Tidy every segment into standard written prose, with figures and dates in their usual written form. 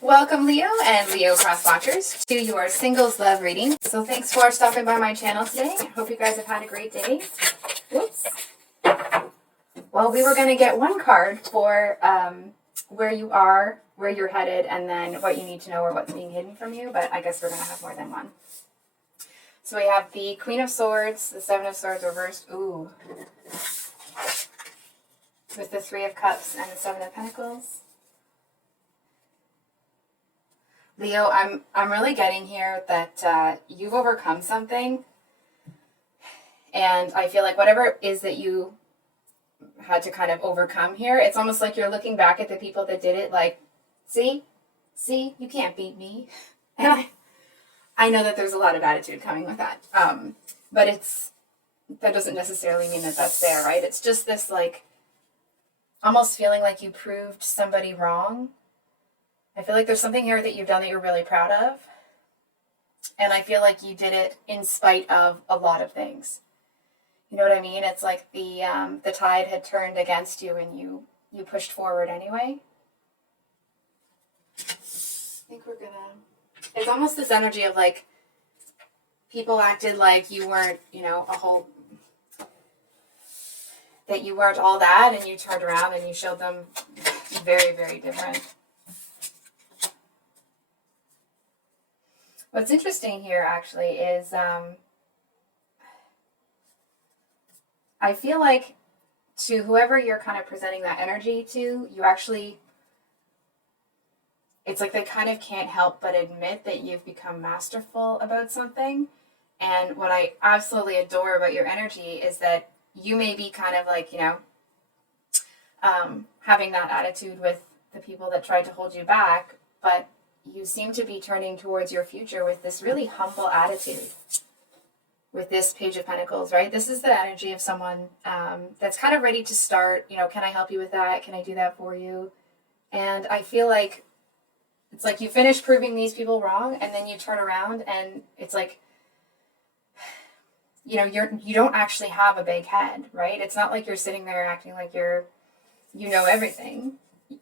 Welcome, Leo and Leo crosswatchers, to your singles love reading. So thanks for stopping by my channel today. I hope you guys have had a great day. Whoops. Well, we were going to get one card for where you are, where you're headed, and then what you need to know or what's being hidden from you, but I guess we're going to have more than one. So we have the Queen of Swords, the Seven of Swords reversed, ooh, with the Three of Cups and the Seven of Pentacles. Leo, I'm really getting here that you've overcome something, and I feel like whatever it is that you had to kind of overcome here, it's almost like you're looking back at the people that did it like, see, you can't beat me. And I know that there's a lot of attitude coming with that, but that doesn't necessarily mean that that's there, right? It's just this like almost feeling like you proved somebody wrong. I feel like there's something here that you've done that you're really proud of. And I feel like you did it in spite of a lot of things. You know what I mean? It's like the tide had turned against you and you pushed forward anyway. I think we're gonna... It's almost this energy of like people acted like you weren't, that you weren't all that, and you turned around and you showed them very, very different. What's interesting here, actually, is I feel like to whoever you're kind of presenting that energy to, you actually, it's like they kind of can't help but admit that you've become masterful about something. And what I absolutely adore about your energy is that you may be kind of like, having that attitude with the people that tried to hold you back, but you seem to be turning towards your future with this really humble attitude. With this Page of Pentacles, right? This is the energy of someone that's kind of ready to start, can I help you with that? Can I do that for you? And I feel like it's like you finish proving these people wrong, and then you turn around and it's like, you don't actually have a big head, right? It's not like you're sitting there acting like you know everything.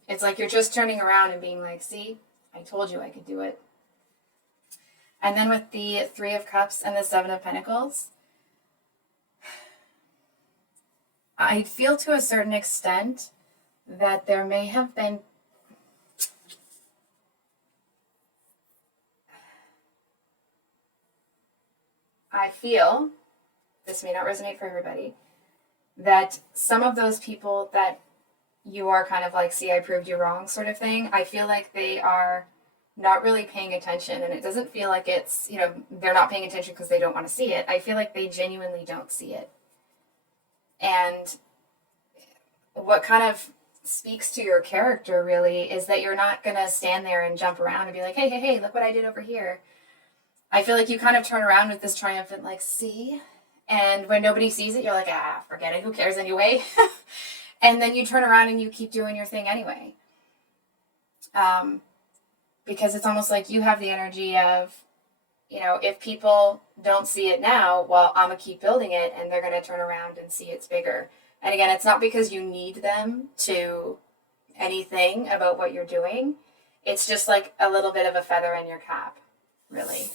It's like you're just turning around and being like, see, I told you I could do it. And then with the Three of Cups and the Seven of Pentacles, I feel to a certain extent that there may have been I feel, this may not resonate for everybody, that some of those people that you are kind of like, see, I proved you wrong sort of thing, I feel like they are not really paying attention, and it doesn't feel like it's, they're not paying attention because they don't want to see it. I feel like they genuinely don't see it. And what kind of speaks to your character really is that you're not going to stand there and jump around and be like, hey, look what I did over here. I feel like you kind of turn around with this triumphant, like, see? And when nobody sees it, you're like, forget it. Who cares anyway? And then you turn around and you keep doing your thing anyway. Because it's almost like you have the energy of, if people don't see it now, well, I'm going to keep building it, and they're going to turn around and see it's bigger. And again, it's not because you need them to anything about what you're doing. It's just like a little bit of a feather in your cap, really.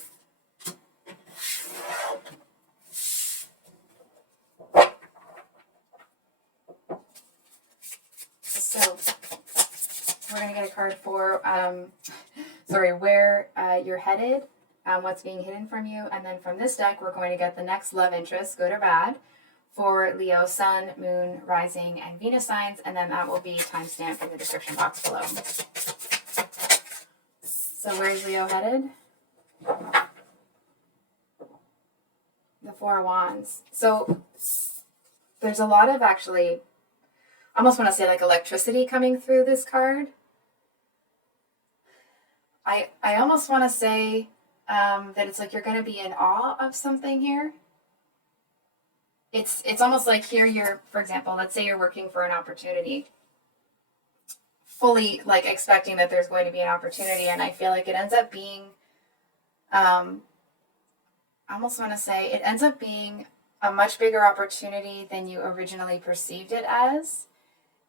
So we're going to get a card for, where you're headed, what's being hidden from you. And then from this deck, we're going to get the next love interest, good or bad, for Leo, Sun, Moon, Rising, and Venus signs. And then that will be timestamped in the description box below. So where's Leo headed? The Four of Wands. So there's a lot of actually, I almost want to say like electricity coming through this card. I almost want to say that it's like you're going to be in awe of something here. It's almost like here you're, for example, let's say you're working for an opportunity, fully like expecting that there's going to be an opportunity, and I feel like it ends up being, I almost want to say it ends up being a much bigger opportunity than you originally perceived it as.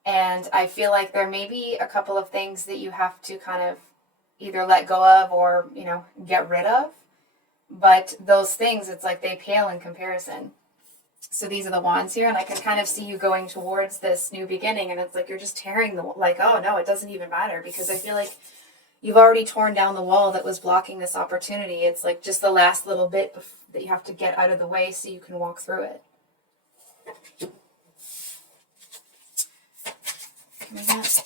And I feel like there may be a couple of things that you have to kind of, either let go of or, get rid of. But those things, it's like they pale in comparison. So these are the wands here, and I can kind of see you going towards this new beginning, and it's like you're just tearing oh no, it doesn't even matter, because I feel like you've already torn down the wall that was blocking this opportunity. It's like just the last little bit that you have to get out of the way so you can walk through it. Can we get...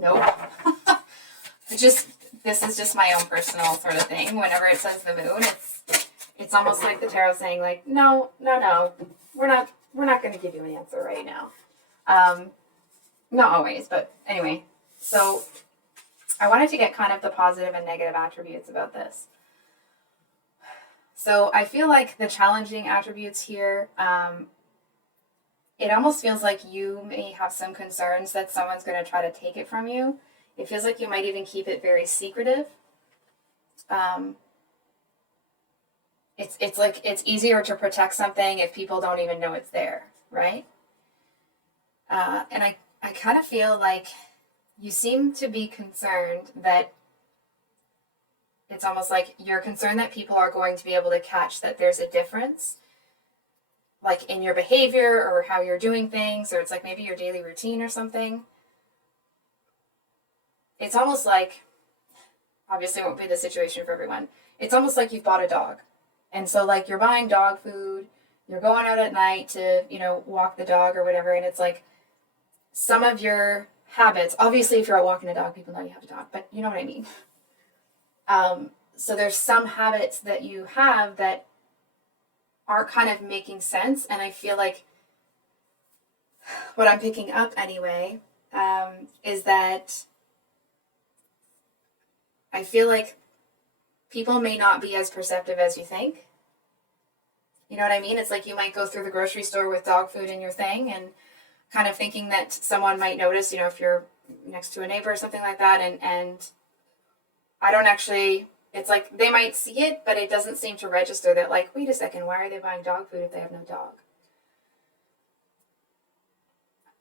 Nope. This is just my own personal sort of thing. Whenever it says the moon, it's almost like the tarot saying, like, no, we're not going to give you an answer right now. Not always, but anyway. So I wanted to get kind of the positive and negative attributes about this. So I feel like the challenging attributes here, it almost feels like you may have some concerns that someone's going to try to take it from you. It feels like you might even keep it very secretive. It's like it's easier to protect something if people don't even know it's there, right? And I kind of feel like you seem to be concerned that it's almost like you're concerned that people are going to be able to catch that there's a difference, like in your behavior or how you're doing things, or it's like maybe your daily routine or something. It's almost like, obviously it won't be the situation for everyone. It's almost like you've bought a dog. And so like you're buying dog food, you're going out at night to, walk the dog or whatever. And it's like some of your habits, obviously if you're out walking a dog, people know you have a dog, but you know what I mean? So there's some habits that you have that are kind of making sense. And I feel like what I'm picking up anyway, is that I feel like people may not be as perceptive as you think. You know what I mean? It's like you might go through the grocery store with dog food in your thing and kind of thinking that someone might notice, if you're next to a neighbor or something like that. And I don't actually, it's like they might see it, but it doesn't seem to register that, like, wait a second, why are they buying dog food if they have no dog?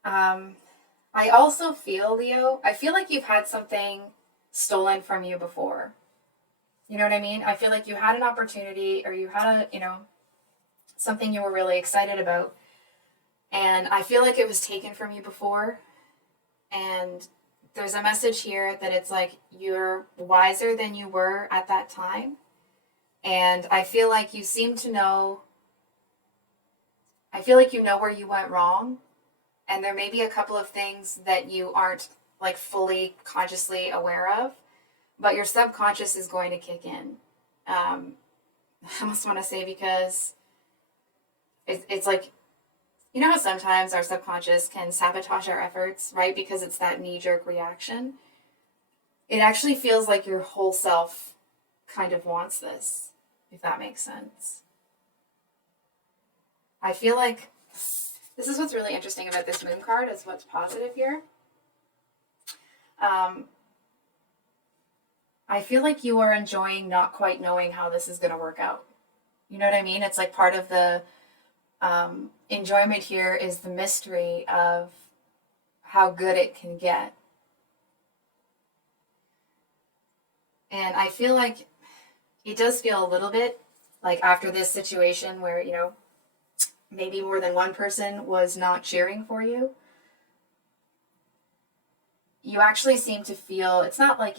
I also feel, Leo, I feel like you've had something stolen from you before. You know what I mean? I feel like you had an opportunity, or you had something you were really excited about. And I feel like it was taken from you before. And there's a message here that it's like you're wiser than you were at that time. And I feel like you seem to know, I feel like you know where you went wrong. And there may be a couple of things that you aren't like fully consciously aware of, but your subconscious is going to kick in. I almost want to say, because it's like, how sometimes our subconscious can sabotage our efforts, right? Because it's that knee-jerk reaction. It actually feels like your whole self kind of wants this, if that makes sense. I feel like this is what's really interesting about this moon card, is what's positive here. I feel like you are enjoying not quite knowing how this is going to work out. You know what I mean? It's like part of the enjoyment here is the mystery of how good it can get. And I feel like it does feel a little bit like after this situation where, maybe more than one person was not cheering for you, you actually seem to feel, it's not like,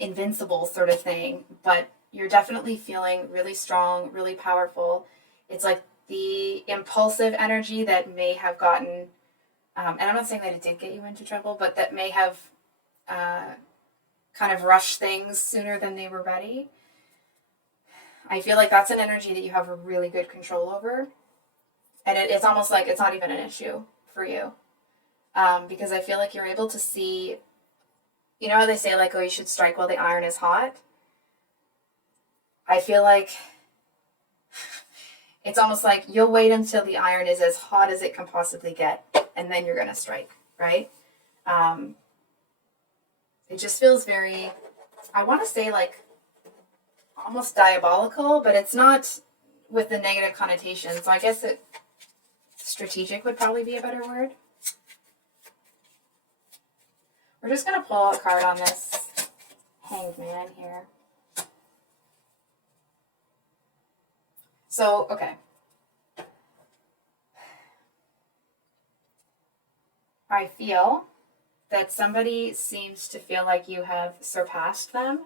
invincible sort of thing, but you're definitely feeling really strong, really powerful. It's like the impulsive energy that may have gotten, and I'm not saying that it did get you into trouble, but that may have kind of rushed things sooner than they were ready. I feel like that's an energy that you have a really good control over. And it's almost like it's not even an issue for you. Because I feel like you're able to see, how they say, like, oh, you should strike while the iron is hot? I feel like it's almost like you'll wait until the iron is as hot as it can possibly get, and then you're going to strike, right? It just feels very, I want to say, like, almost diabolical, but it's not with the negative connotation. So I guess strategic would probably be a better word. We're just going to pull a card on this Hanged Man here. So, okay. I feel that somebody seems to feel like you have surpassed them,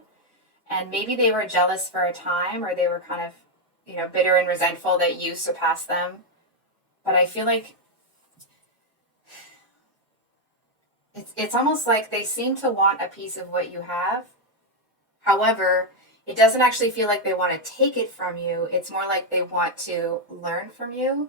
and maybe they were jealous for a time, or they were kind of, bitter and resentful that you surpassed them. But I feel like it's almost like they seem to want a piece of what you have. However, it doesn't actually feel like they want to take it from you. It's more like they want to learn from you.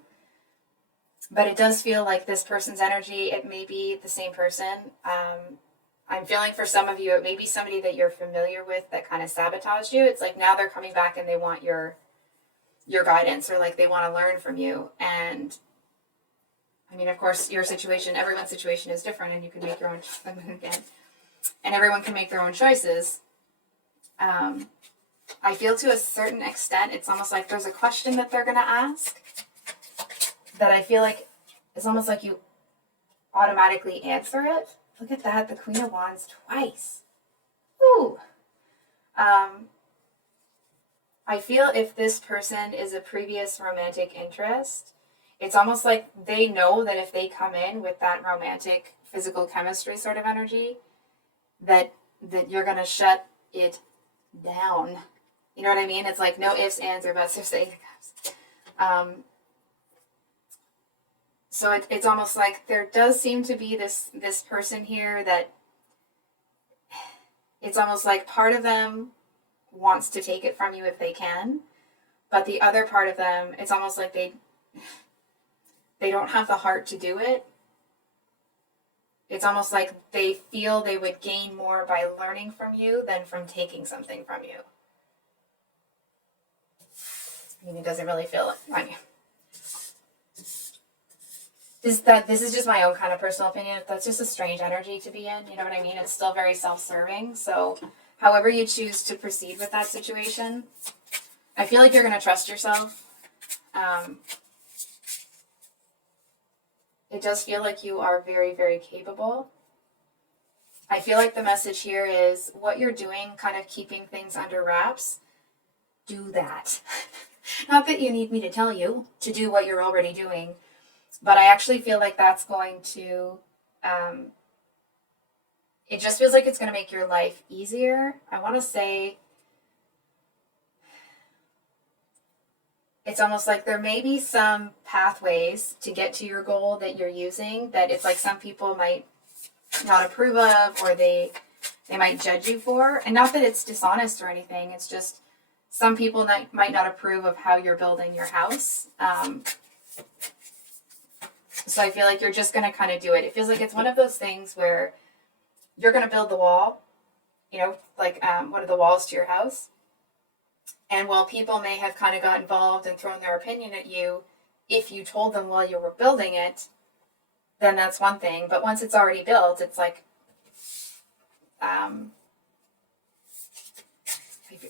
But it does feel like this person's energy, it may be the same person. I'm feeling for some of you, it may be somebody that you're familiar with that kind of sabotaged you. It's like now they're coming back and they want your guidance, or like they want to learn from you. And I mean, of course, your situation, everyone's situation is different, and you can make your own again. And everyone can make their own choices. I feel to a certain extent, it's almost like there's a question that they're going to ask that I feel like it's almost like you automatically answer it. Look at that, the Queen of Wands twice. Ooh. I feel if this person is a previous romantic interest, it's almost like they know that if they come in with that romantic physical chemistry sort of energy, that you're going to shut it down. You know what I mean? It's like no ifs, ands, or buts, or say the cups. So it's almost like there does seem to be this person here that it's almost like part of them wants to take it from you if they can, but the other part of them, it's almost like they don't have the heart to do it. It's almost like they feel they would gain more by learning from you than from taking something from you. I mean, it doesn't really feel like you. This is just my own kind of personal opinion. That's just a strange energy to be in. You know what I mean? It's still very self-serving. So however you choose to proceed with that situation, I feel like you're going to trust yourself. It does feel like you are very, very capable. I feel like the message here is what you're doing, kind of keeping things under wraps. Do that. Not that you need me to tell you to do what you're already doing. But I actually feel like that's going to, it just feels like it's going to make your life easier. I want to say, it's almost like there may be some pathways to get to your goal that you're using that it's like some people might not approve of, or they might judge you for. And not that it's dishonest or anything. It's just some people might not approve of how you're building your house. So I feel like you're just going to kind of do it. It feels like it's one of those things where you're going to build the wall, like one of the walls to your house. And while people may have kind of got involved and thrown their opinion at you, if you told them while you were building it, then that's one thing. But once it's already built, it's like,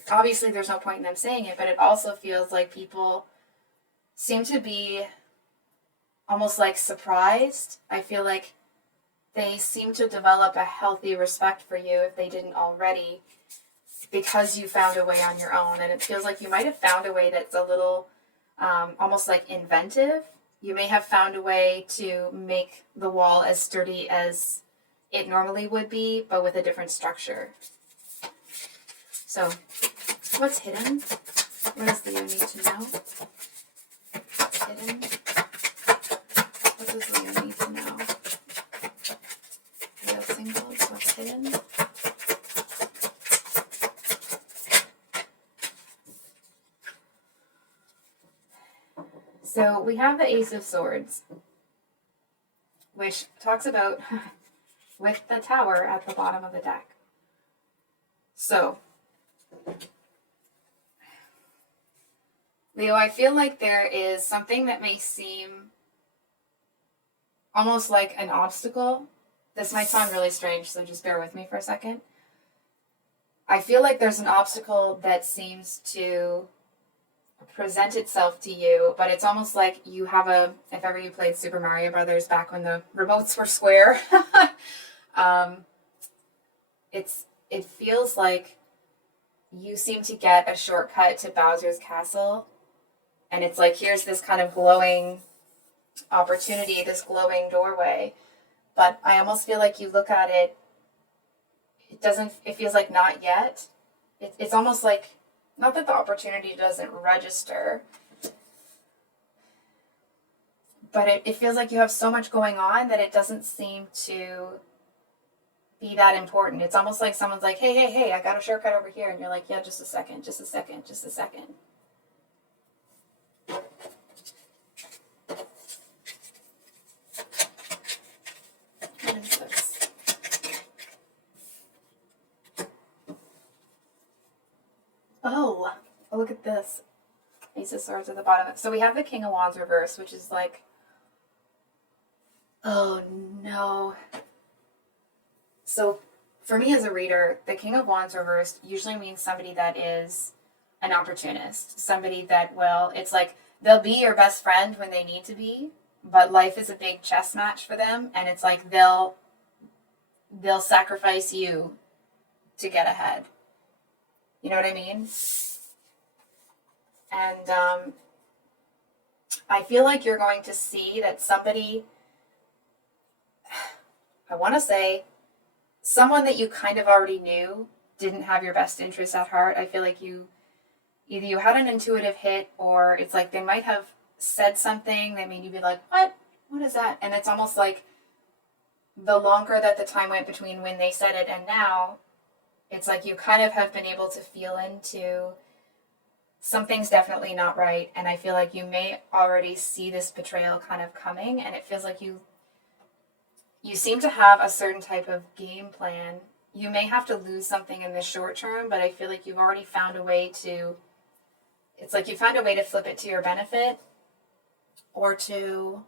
obviously there's no point in them saying it, but it also feels like people seem to be almost like surprised. I feel like they seem to develop a healthy respect for you if they didn't already, because you found a way on your own. And it feels like you might have found a way that's a little almost like inventive. You may have found a way to make the wall as sturdy as it normally would be, but with a different structure. So what's hidden? What does Leo need to know? What's hidden? What does Leo need to know? Leo singles, what's hidden? So we have the Ace of Swords, which talks about with the Tower at the bottom of the deck. So, Leo, I feel like there is something that may seem almost like an obstacle. This might sound really strange, so just bear with me for a second. I feel like there's an obstacle that seems to present itself to you, but it's almost like you have if ever you played Super Mario Brothers back when the remotes were square, it feels like you seem to get a shortcut to Bowser's castle, and it's like here's this kind of glowing opportunity, this glowing doorway, but I almost feel like you look at it, it feels like not yet. It's almost like, not that the opportunity doesn't register, but it feels like you have so much going on that it doesn't seem to be that important. It's almost like someone's like, hey, I got a shortcut over here. And you're like, yeah, just a second. What is this? Oh, look at this. Ace of Swords at the bottom. So we have the King of Wands reversed, which is like, oh no. So for me as a reader, the King of Wands reversed usually means somebody that is an opportunist, somebody that will, it's like they'll be your best friend when they need to be, but life is a big chess match for them, and it's like they'll sacrifice you to get ahead. You know what I mean? And I feel like you're going to see that somebody, I want to say, someone that you kind of already knew didn't have your best interests at heart. I feel like either you had an intuitive hit, or it's like they might have said something that made you be like, what is that? And it's almost like the longer that the time went between when they said it and now, it's like you kind of have been able to feel into something's definitely not right. And I feel like you may already see this betrayal kind of coming, and it feels like you seem to have a certain type of game plan. You may have to lose something in the short term, but I feel like you've already found a way to, it's like you found a way to flip it to your benefit, or to,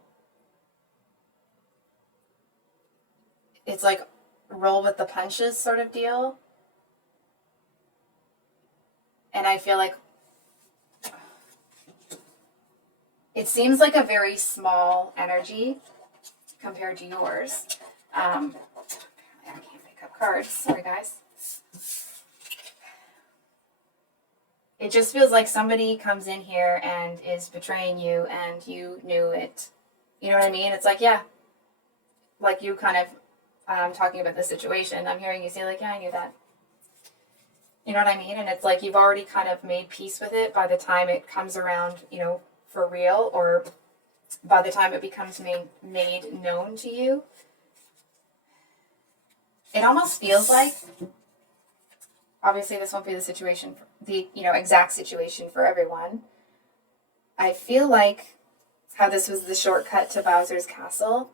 it's like roll with the punches sort of deal. And I feel like it seems like a very small energy compared to yours. I can't pick up cards. Sorry, guys. It just feels like somebody comes in here and is betraying you, and you knew it. You know what I mean? It's like, yeah, like you kind of talking about the situation. I'm hearing you say like, yeah, I knew that. You know what I mean? And it's like you've already kind of made peace with it by the time it comes around, for real, or by the time it becomes made known to you. It almost feels like, obviously this won't be the situation, the exact situation for everyone. I feel like how this was the shortcut to Bowser's castle.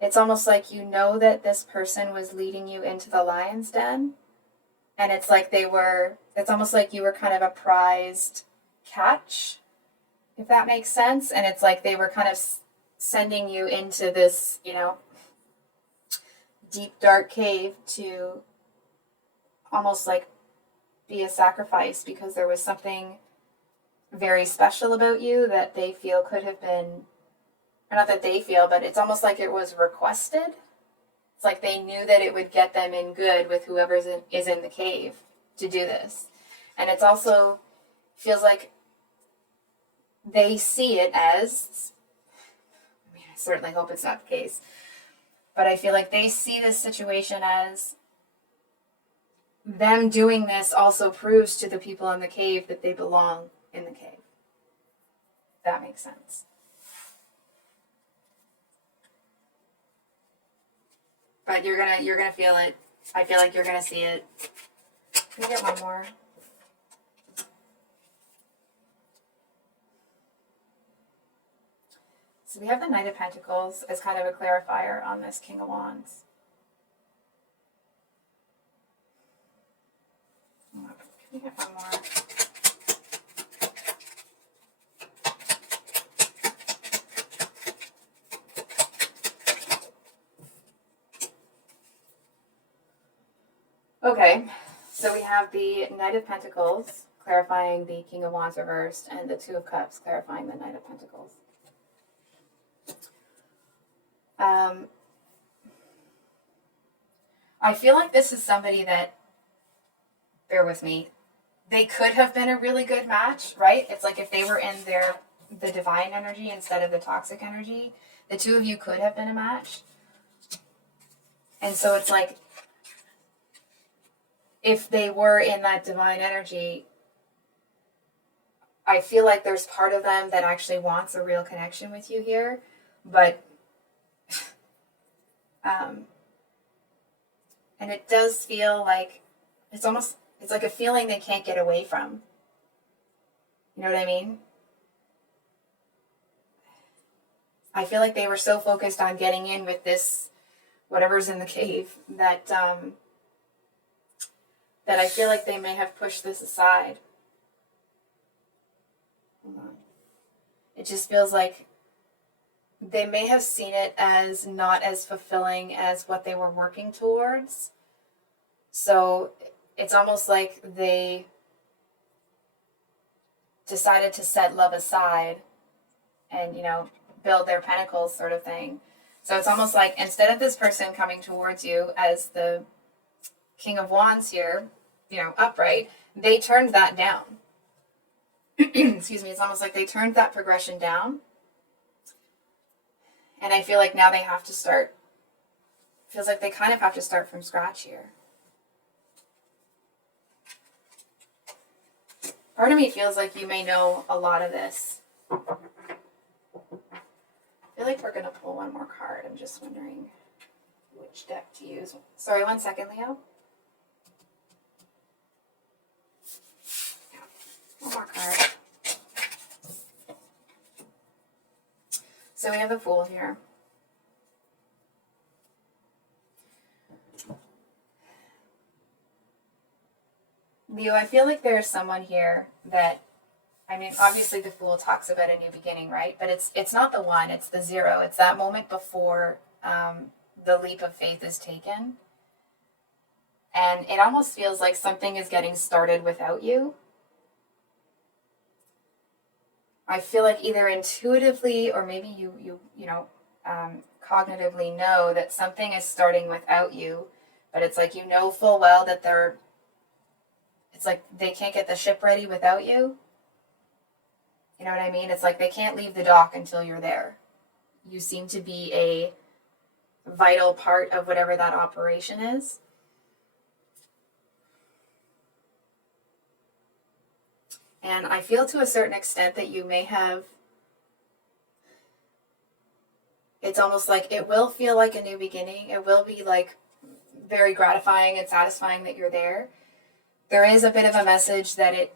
It's almost like that this person was leading you into the lion's den. And it's like it's almost like you were kind of a prized catch, if that makes sense. And it's like they were kind of sending you into this, deep, dark cave to almost like be a sacrifice, because there was something very special about you that they feel could have been, or not that they feel, but it's almost like it was requested. It's like they knew that it would get them in good with whoever is in the cave to do this. And it's also feels like they see it as, I certainly hope it's not the case, but I feel like they see this situation as them doing this also proves to the people in the cave that they belong in the cave. If that makes sense. But you're gonna feel it. I feel like you're gonna see it. Can we get one more? So we have the Knight of Pentacles as kind of a clarifier on this King of Wands. Can we get one more? Okay, so we have the Knight of Pentacles clarifying the King of Wands reversed, and the Two of Cups clarifying the Knight of Pentacles. I feel like this is somebody that, bear with me, they could have been a really good match, right? It's like if they were in the divine energy instead of the toxic energy, the two of you could have been a match. And so it's like, if they were in that divine energy, I feel like there's part of them that actually wants a real connection with you here, but and it does feel like it's like a feeling they can't get away from. You know what I mean? I feel like they were so focused on getting in with this, whatever's in the cave, that that I feel like they may have pushed this aside. Hold on. It just feels like they may have seen it as not as fulfilling as what they were working towards. So it's almost like they decided to set love aside and, build their pentacles sort of thing. So it's almost like instead of this person coming towards you as the King of Wands here, upright, they turned that down. Excuse me. It's almost like they turned that progression down. And I feel like now they have to start, feels like they kind of have to start from scratch here. Part of me feels like you may know a lot of this. I feel like we're going to pull one more card. I'm just wondering which deck to use. Sorry, 1 second, Leo. One more card. So we have the Fool here. Leo, I feel like there's someone here that, obviously the Fool talks about a new beginning, right? But it's not the one, it's the zero. It's that moment before the leap of faith is taken. And it almost feels like something is getting started without you. I feel like either intuitively or maybe you cognitively know that something is starting without you, but it's like full well that it's like they can't get the ship ready without you. You know what I mean? It's like they can't leave the dock until you're there. You seem to be a vital part of whatever that operation is. And I feel to a certain extent that you may have, it's almost like it will feel like a new beginning. It will be like very gratifying and satisfying that you're there. There is a bit of a message that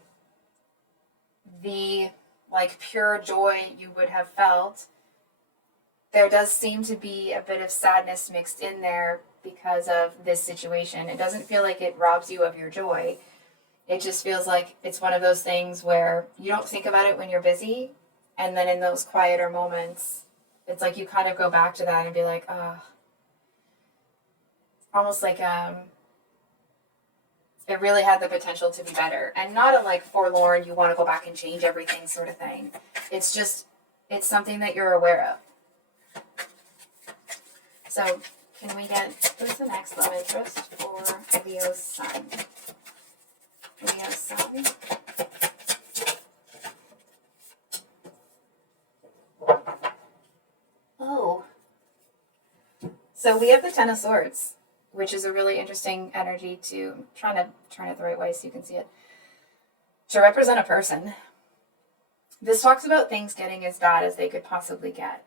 the like pure joy you would have felt, there does seem to be a bit of sadness mixed in there because of this situation. It doesn't feel like it robs you of your joy. It just feels like it's one of those things where you don't think about it when you're busy. And then in those quieter moments, it's like you kind of go back to that and be like, almost like it really had the potential to be better. And not a like forlorn, you want to go back and change everything sort of thing. It's just, it's something that you're aware of. So can we get, who's the next love interest for Leo's sun? Leo's sun. Oh. So we have the Ten of Swords, which is a really interesting energy to, trying to turn it the right way so you can see it, to represent a person. This talks about things getting as bad as they could possibly get.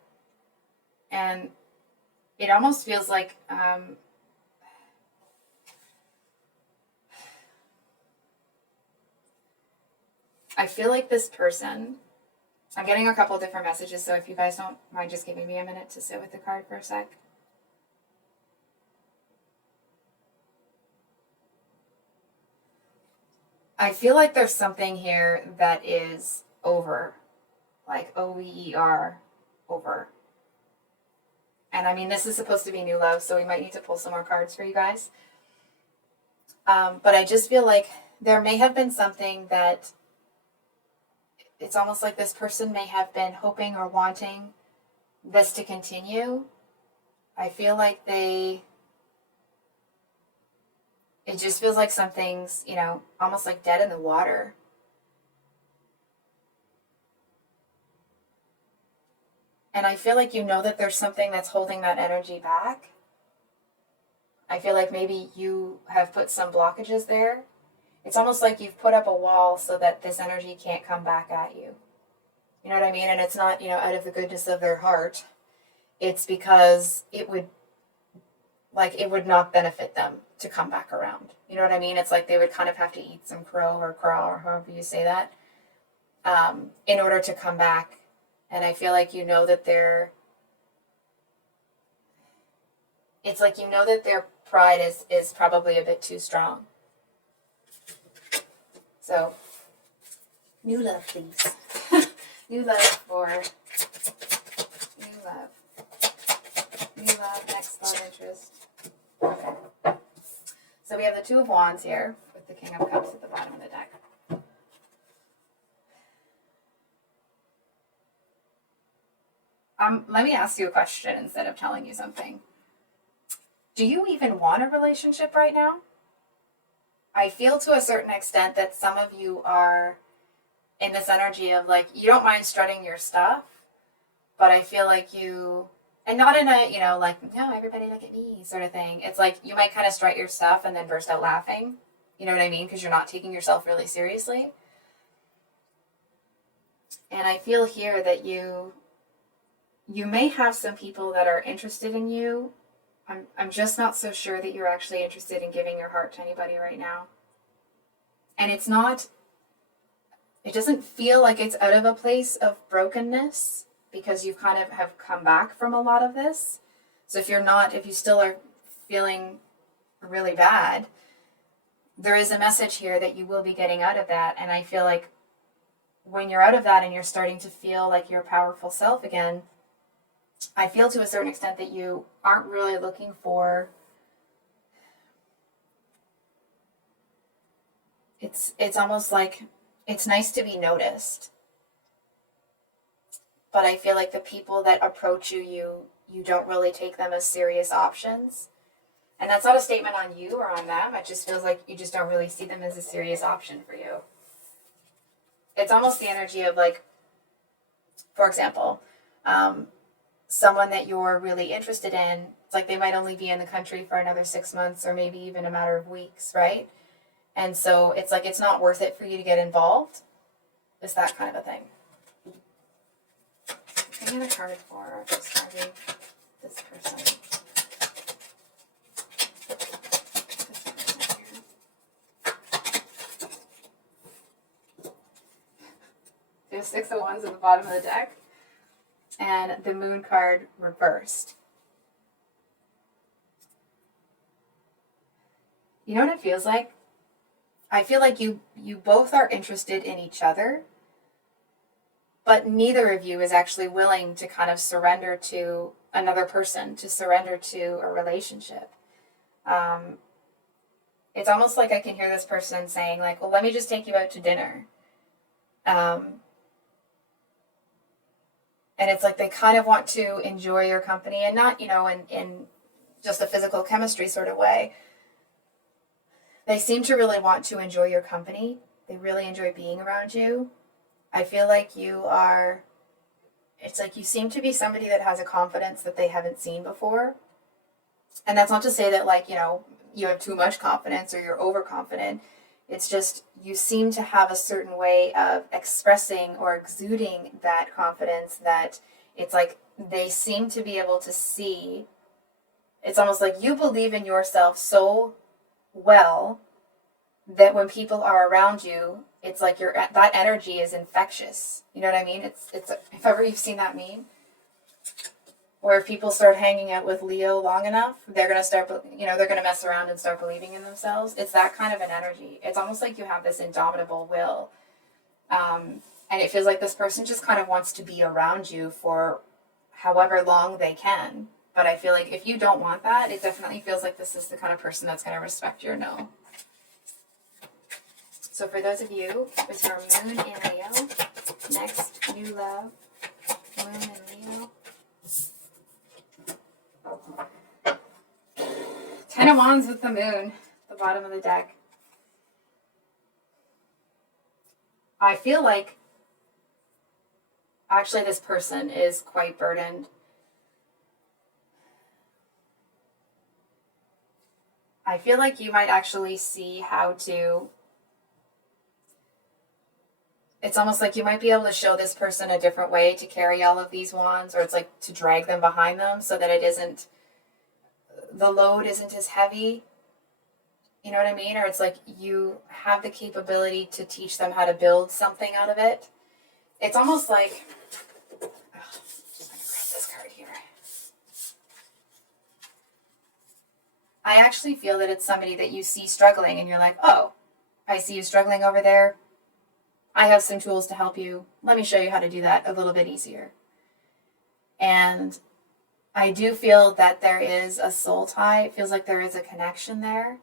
And it almost feels like I feel like this person, I'm getting a couple different messages, so if you guys don't mind just giving me a minute to sit with the card for a sec. I feel like there's something here that is over, like over, over. And I mean, this is supposed to be new love, so we might need to pull some more cards for you guys. But I just feel like there may have been something that it's almost like this person may have been hoping or wanting this to continue. I feel like they it just feels like something's, almost like dead in the water. And I feel like that there's something that's holding that energy back. I feel like maybe you have put some blockages there. It's almost like you've put up a wall so that this energy can't come back at you. You know what I mean? And it's not, out of the goodness of their heart. It's because it would not benefit them to come back around. You know what I mean? It's like they would kind of have to eat some crow or craw or however you say that, in order to come back. And I feel like that it's like that their pride is probably a bit too strong. So, new love, please. New love, next love interest. Okay. So we have the Two of Wands here with the King of Cups at the bottom of the deck. Let me ask you a question instead of telling you something. Do you even want a relationship right now? I feel to a certain extent that some of you are in this energy of like, you don't mind strutting your stuff, but I feel like you, and not in a, like, no, everybody look at me sort of thing. It's like you might kind of strut your stuff and then burst out laughing. You know what I mean? Because you're not taking yourself really seriously. And I feel here that you may have some people that are interested in you. I'm just not so sure that you're actually interested in giving your heart to anybody right now. And it doesn't feel like it's out of a place of brokenness, because you kind of have come back from a lot of this. So if you still are feeling really bad, there is a message here that you will be getting out of that. And I feel like when you're out of that and you're starting to feel like your powerful self again, I feel to a certain extent that you aren't really looking for, it's almost like it's nice to be noticed. But I feel like the people that approach you don't really take them as serious options. And that's not a statement on you or on them. It just feels like you just don't really see them as a serious option for you. It's almost the energy of like, for example, someone that you're really interested in, it's like they might only be in the country for another 6 months or maybe even a matter of weeks, right? And so it's like it's not worth it for you to get involved. It's that kind of a thing. I get a card for describing this person. There's 6 of Wands at the bottom of the deck. And the Moon card reversed. You know what it feels like? I feel like you both are interested in each other, but neither of you is actually willing to kind of surrender to another person, to surrender to a relationship. It's almost like I can hear this person saying like, well, let me just take you out to dinner. And it's like they kind of want to enjoy your company, and not, in just a physical chemistry sort of way. They seem to really want to enjoy your company. They really enjoy being around you. I feel like it's like you seem to be somebody that has a confidence that they haven't seen before. And that's not to say that like, you have too much confidence or you're overconfident. It's just you seem to have a certain way of expressing or exuding that confidence that it's like they seem to be able to see. It's almost like you believe in yourself so well that when people are around you, it's like that energy is infectious. You know what I mean? It's if ever you've seen that meme, where if people start hanging out with Leo long enough, they're going to start, they're going to mess around and start believing in themselves. It's that kind of an energy. It's almost like you have this indomitable will. And it feels like this person just kind of wants to be around you for however long they can. But I feel like if you don't want that, it definitely feels like this is the kind of person that's going to respect your no. So for those of you with your moon in Leo, next, new love, moon in Leo. 10 of Wands with the moon, the bottom of the deck. I feel like actually this person is quite burdened. I feel like you might actually see how to, it's almost like you might be able to show this person a different way to carry all of these wands, or it's like to drag them behind them so that it isn't, the load isn't as heavy. You know what I mean? Or it's like you have the capability to teach them how to build something out of it. It's almost like, oh, just gonna grab this card here. I actually feel that it's somebody that you see struggling and you're like, oh, I see you struggling over there. I have some tools to help you. Let me show you how to do that a little bit easier. And I do feel that there is a soul tie. It feels like there is a connection there.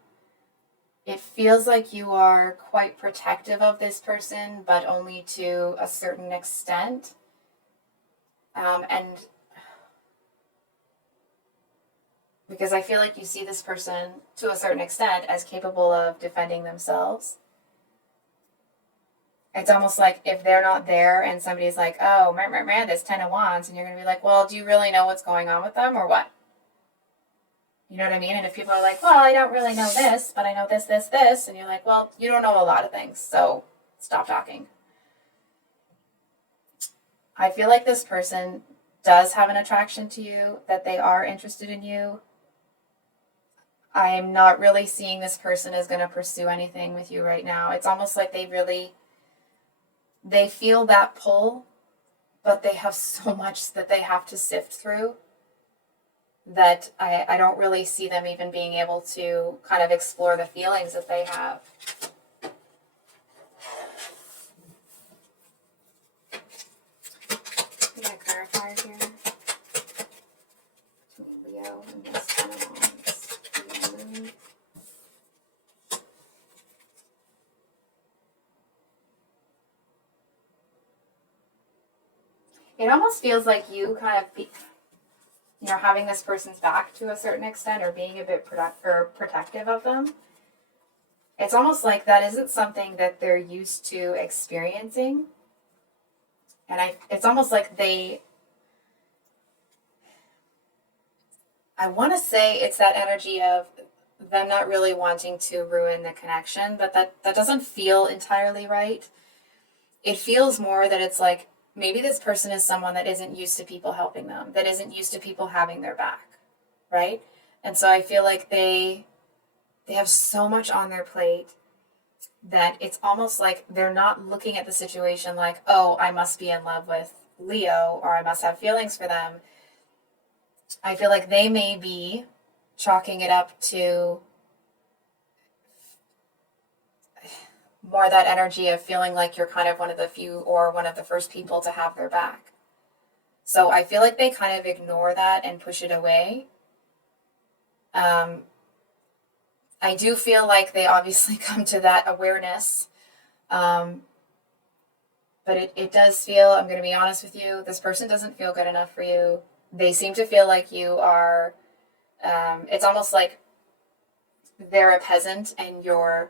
It feels like you are quite protective of this person, but only to a certain extent. And because I feel like you see this person to a certain extent as capable of defending themselves. It's almost like if they're not there and somebody's like, oh, man, this 10 of Wands, and you're going to be like, well, do you really know what's going on with them or what? You know what I mean? And if people are like, well, I don't really know this, but I know this, this, this. And you're like, well, you don't know a lot of things, so stop talking. I feel like this person does have an attraction to you, that they are interested in you. I'm not really seeing this person as going to pursue anything with you right now. It's almost like they feel that pull, but they have so much that they have to sift through that I don't really see them even being able to kind of explore the feelings that they have. I'm going to clarify here between Leo and this Ten of Wands. It almost feels like you kind of having this person's back to a certain extent, or being a bit protective of them. It's almost like that isn't something that they're used to experiencing. And it's almost like I want to say it's that energy of them not really wanting to ruin the connection, but that doesn't feel entirely right. It feels more that it's like, maybe this person is someone that isn't used to people helping them, that isn't used to people having their back, right? And so I feel like they have so much on their plate that it's almost like they're not looking at the situation like, oh, I must be in love with Leo, or I must have feelings for them. I feel like they may be chalking it up to more that energy of feeling like you're kind of one of the few or one of the first people to have their back. So I feel like they kind of ignore that and push it away. I do feel like they obviously come to that awareness. But it does feel, I'm going to be honest with you, this person doesn't feel good enough for you. They seem to feel like you are, it's almost like they're a peasant and you're,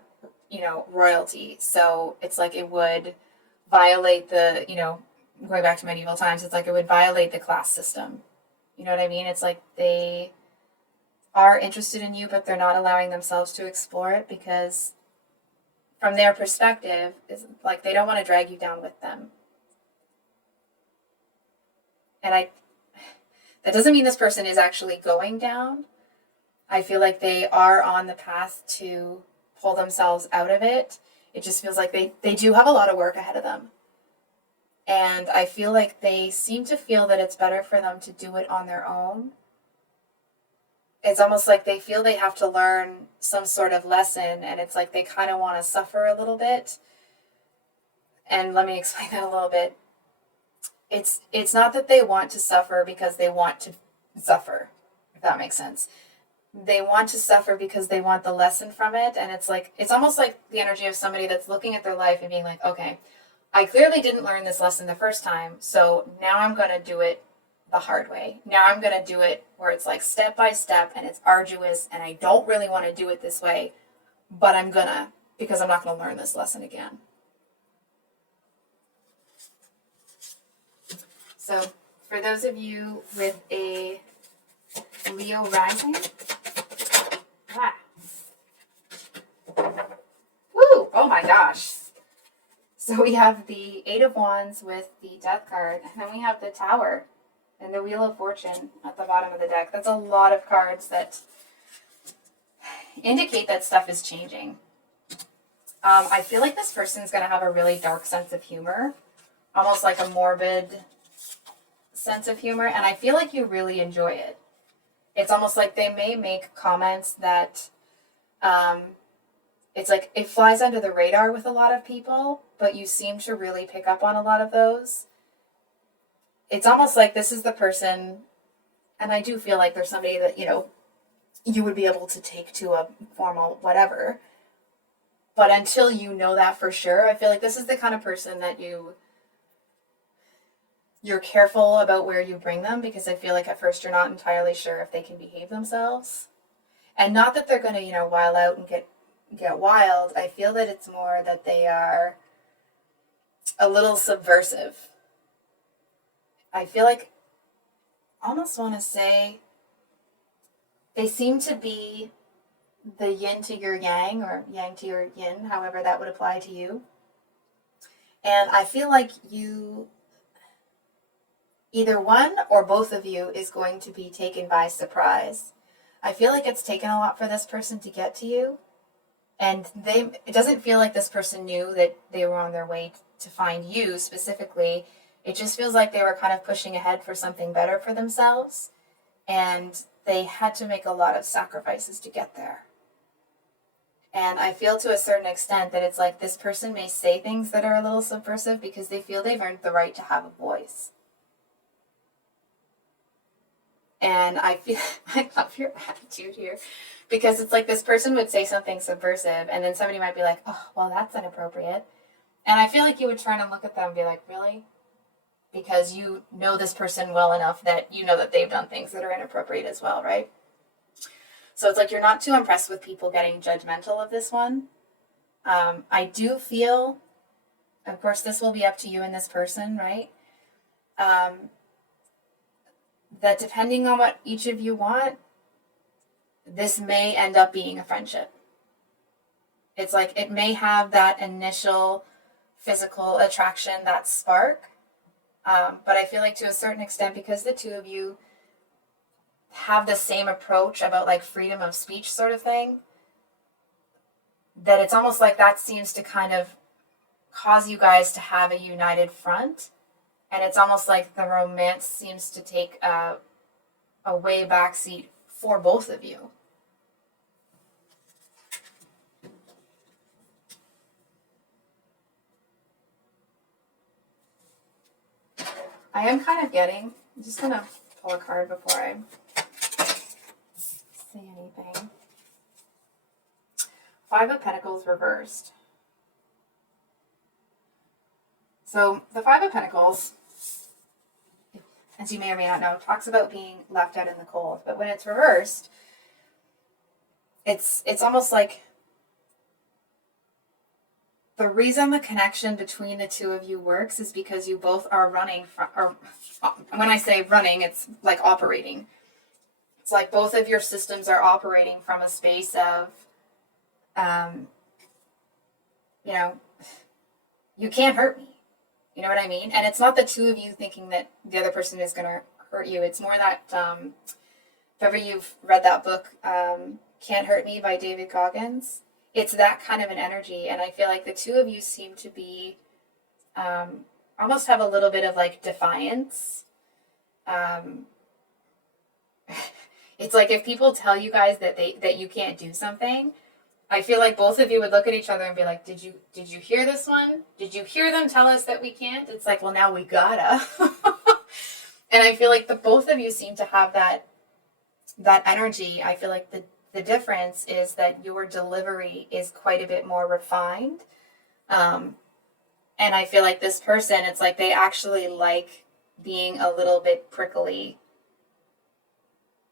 royalty. So it's like it would violate the, going back to medieval times, it's like it would violate the class system. You know what I mean? It's like they are interested in you, but they're not allowing themselves to explore it because from their perspective, it's like they don't want to drag you down with them. And that doesn't mean this person is actually going down. I feel like they are on the path to pull themselves out of it. It just feels like they do have a lot of work ahead of them. And I feel like they seem to feel that it's better for them to do it on their own. It's almost like they feel they have to learn some sort of lesson, and it's like they kind of want to suffer a little bit. And let me explain that a little bit. It's not that they want to suffer because they want to suffer, if that makes sense. They want to suffer because they want the lesson from it. And it's almost like the energy of somebody that's looking at their life and being like, okay, I clearly didn't learn this lesson the first time, so now I'm going to do it the hard way. Now I'm going to do it where it's like step by step and it's arduous and I don't really want to do it this way, but I'm gonna, because I'm not gonna learn this lesson again. So for those of you with a Leo rising, woo, oh my gosh. So we have the Eight of Wands with the Death card, and then we have the Tower and the Wheel of Fortune at the bottom of the deck. That's a lot of cards that indicate that stuff is changing. I feel like this person's going to have a really dark sense of humor, almost like a morbid sense of humor, and I feel like you really enjoy it. It's almost like they may make comments that it's like it flies under the radar with a lot of people, but you seem to really pick up on a lot of those. It's almost like this is the person, and I do feel like there's somebody that, you would be able to take to a formal whatever. But until you know that for sure, I feel like this is the kind of person that you're careful about where you bring them, because I feel like at first you're not entirely sure if they can behave themselves. And not that they're going to, wild out and get wild. I feel that it's more that they are a little subversive. I feel like, I almost want to say, they seem to be the yin to your yang, or yang to your yin, however that would apply to you. And I feel like either one or both of you is going to be taken by surprise. I feel like it's taken a lot for this person to get to you. And it doesn't feel like this person knew that they were on their way to find you specifically. It just feels like they were kind of pushing ahead for something better for themselves. And they had to make a lot of sacrifices to get there. And I feel to a certain extent that it's like this person may say things that are a little subversive because they feel they've earned the right to have a voice. And I love your attitude here, because it's like this person would say something subversive and then somebody might be like, oh, well, that's inappropriate. And I feel like you would turn and look at them and be like, really? Because you know this person well enough that you know that they've done things that are inappropriate as well, right? So it's like you're not too impressed with people getting judgmental of this one. I do feel, of course, this will be up to you and this person, right? That depending on what each of you want, this may end up being a friendship. It's like it may have that initial physical attraction, that spark. But I feel like to a certain extent, because the two of you have the same approach about like freedom of speech sort of thing, that it's almost like that seems to kind of cause you guys to have a united front. And it's almost like the romance seems to take a way back seat for both of you. I am kind of getting, I'm just going to pull a card before I say anything. Five of Pentacles reversed. So the Five of Pentacles, as you may or may not know, talks about being left out in the cold. But when it's reversed, it's almost like the reason the connection between the two of you works is because you both are running from, or when I say running, it's like operating. It's like both of your systems are operating from a space of, you can't hurt me. You know what I mean? And it's not the two of you thinking that the other person is going to hurt you. It's more that, if ever you've read that book, Can't Hurt Me by David Goggins, it's that kind of an energy. And I feel like the two of you seem to be, almost have a little bit of like defiance. It's like if people tell you guys that you can't do something, I feel like both of you would look at each other and be like, did you hear this one? Did you hear them tell us that we can't? It's like, well, now we gotta. And I feel like the both of you seem to have that energy. I feel like the difference is that your delivery is quite a bit more refined. And I feel like this person, it's like they actually like being a little bit prickly,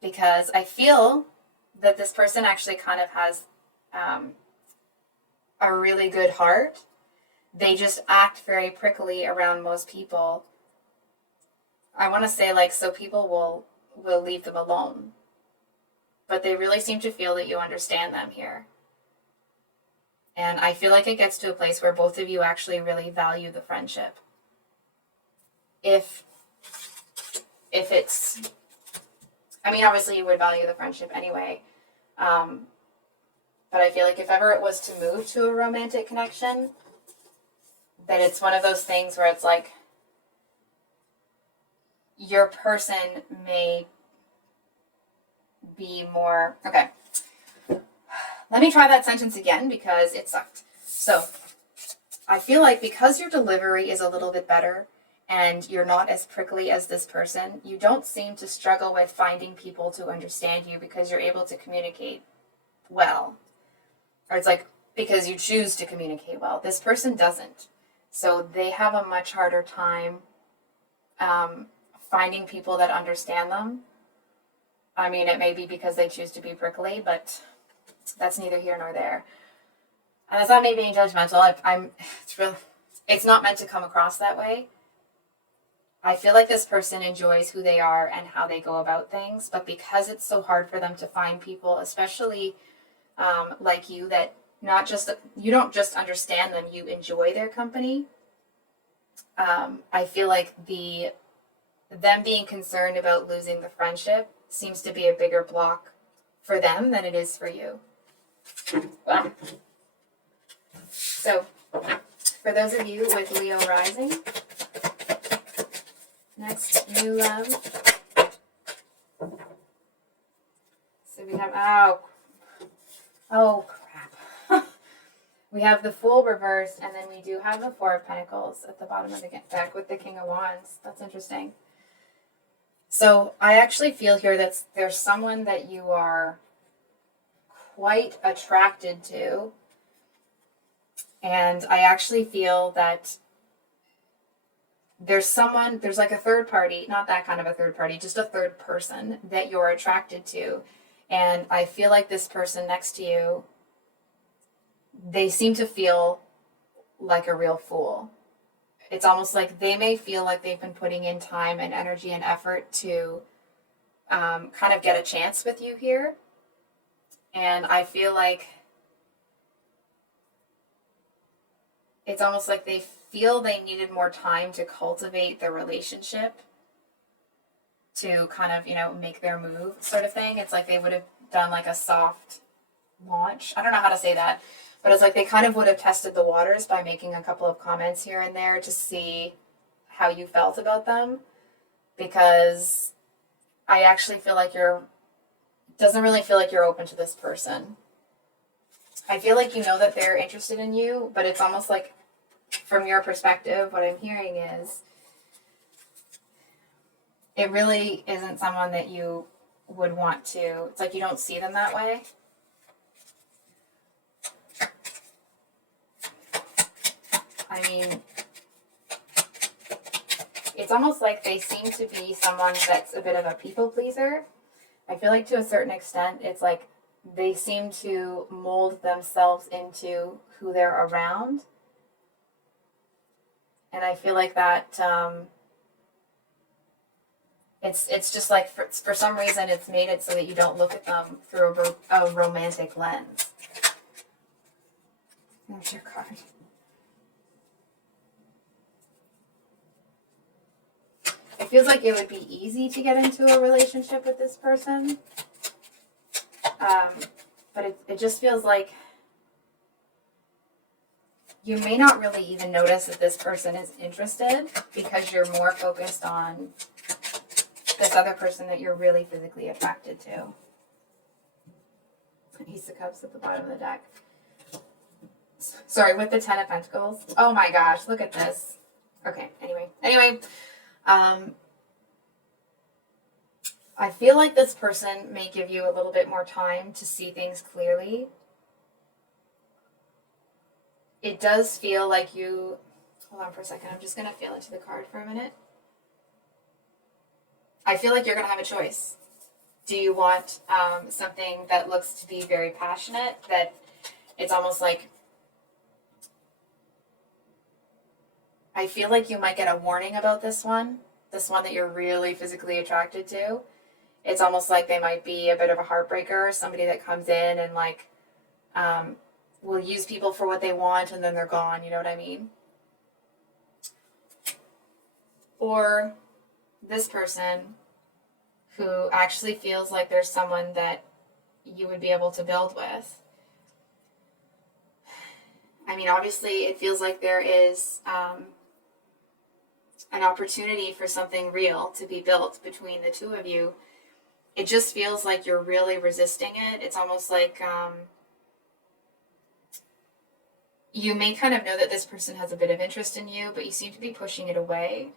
because I feel that this person actually kind of has a really good heart. They just act very prickly around most people. I want to say, like, so people will leave them alone. But they really seem to feel that you understand them here. And I feel like it gets to a place where both of you actually really value the friendship. If it's, I mean, obviously you would value the friendship anyway. But I feel like if ever it was to move to a romantic connection, that it's one of those things where it's like your person may be more... Okay. Let me try that sentence again because it sucked. So, I feel like because your delivery is a little bit better and you're not as prickly as this person, you don't seem to struggle with finding people to understand you because you're able to communicate well. Or it's like because you choose to communicate well. This person doesn't. So they have a much harder time finding people that understand them. I mean, it may be because they choose to be prickly, but that's neither here nor there. And that's not me being judgmental. It's not meant to come across that way. I feel like this person enjoys who they are and how they go about things, but because it's so hard for them to find people, especially like you, that you don't just understand them, you enjoy their company. I feel like them being concerned about losing the friendship seems to be a bigger block for them than it is for you. Wow. So, for those of you with Leo rising, next, new love. So we have, oh crap. We have the Fool reversed, and then we do have the Four of Pentacles at the bottom of the deck with the King of Wands. That's interesting. So I actually feel here that there's someone that you are quite attracted to. And I actually feel that there's like a third party, not that kind of a third party, just a third person that you're attracted to. And I feel like this person next to you, they seem to feel like a real fool. It's almost like they may feel like they've been putting in time and energy and effort to kind of get a chance with you here. And I feel like it's almost like they feel they needed more time to cultivate the relationship to kind of, make their move sort of thing. It's like they would have done like a soft launch. I don't know how to say that. But it's like they kind of would have tested the waters by making a couple of comments here and there to see how you felt about them. Because I actually feel like doesn't really feel like you're open to this person. I feel like you know that they're interested in you, but it's almost like from your perspective, what I'm hearing is it really isn't someone that you would want to, it's like you don't see them that way. I mean, it's almost like they seem to be someone that's a bit of a people pleaser. I feel like to a certain extent, it's like they seem to mold themselves into who they're around. And I feel like that it's just like for some reason it's made it so that you don't look at them through a romantic lens. There's your card. It feels like it would be easy to get into a relationship with this person. But it just feels like you may not really even notice that this person is interested because you're more focused on this other person that you're really physically attracted to. Ace of Cups at the bottom of the deck. Sorry, with the Ten of Pentacles. Oh my gosh, look at this. Okay, anyway. I feel like this person may give you a little bit more time to see things clearly. It does feel like you... Hold on for a second. I'm just going to feel into the card for a minute. I feel like you're going to have a choice. Do you want something that looks to be very passionate, that it's almost like I feel like you might get a warning about this one that you're really physically attracted to. It's almost like they might be a bit of a heartbreaker, somebody that comes in and like will use people for what they want and then they're gone, you know what I mean? Or this person who actually feels like there's someone that you would be able to build with. I mean, obviously, it feels like there is an opportunity for something real to be built between the two of you. It just feels like you're really resisting it. It's almost like you may kind of know that this person has a bit of interest in you, but you seem to be pushing it away.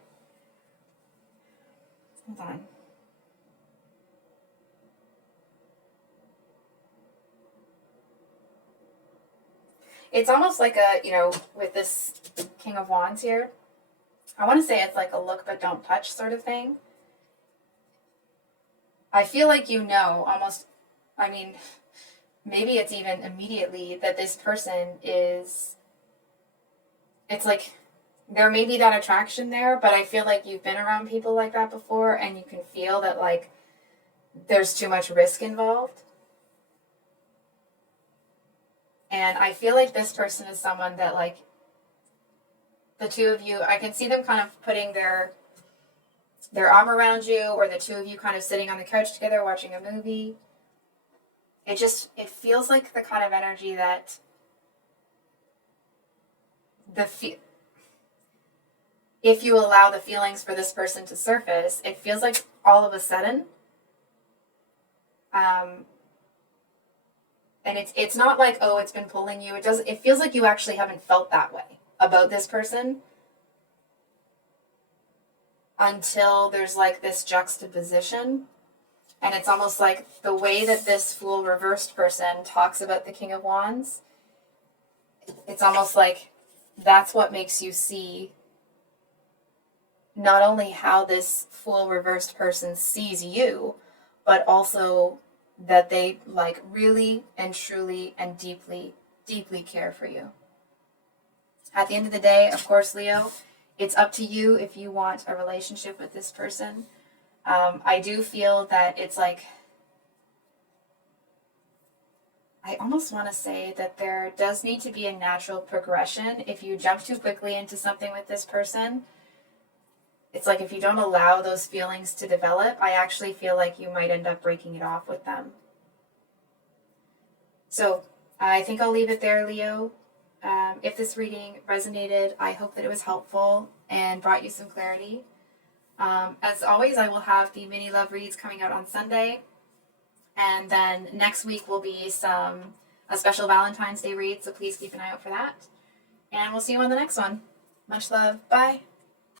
Hold on. It's almost like with this King of Wands here, I want to say it's like a look but don't touch sort of thing. I feel like almost, I mean, maybe it's even immediately that this person it's like there may be that attraction there, but I feel like you've been around people like that before and you can feel that like there's too much risk involved. And I feel like this person is someone that like the two of you, I can see them kind of putting their arm around you, or the two of you kind of sitting on the couch together watching a movie. It feels like the kind of energy that if you allow the feelings for this person to surface, it feels like all of a sudden, and it's not like, oh, it's been pulling you. It feels like you actually haven't felt that way about this person until there's like this juxtaposition. And it's almost like the way that this Fool reversed person talks about the King of Wands, it's almost like that's what makes you see not only how this Fool reversed person sees you, but also that they like really and truly and deeply, deeply care for you. At the end of the day, of course, Leo, it's up to you if you want a relationship with this person. I do feel that it's like, I almost want to say that there does need to be a natural progression. If you jump too quickly into something with this person, it's like if you don't allow those feelings to develop, I actually feel like you might end up breaking it off with them. So I think I'll leave it there, Leo. If this reading resonated, I hope that it was helpful and brought you some clarity. As always, I will have the mini love reads coming out on Sunday. And then next week will be a special Valentine's Day read, so please keep an eye out for that. And we'll see you on the next one. Much love. Bye.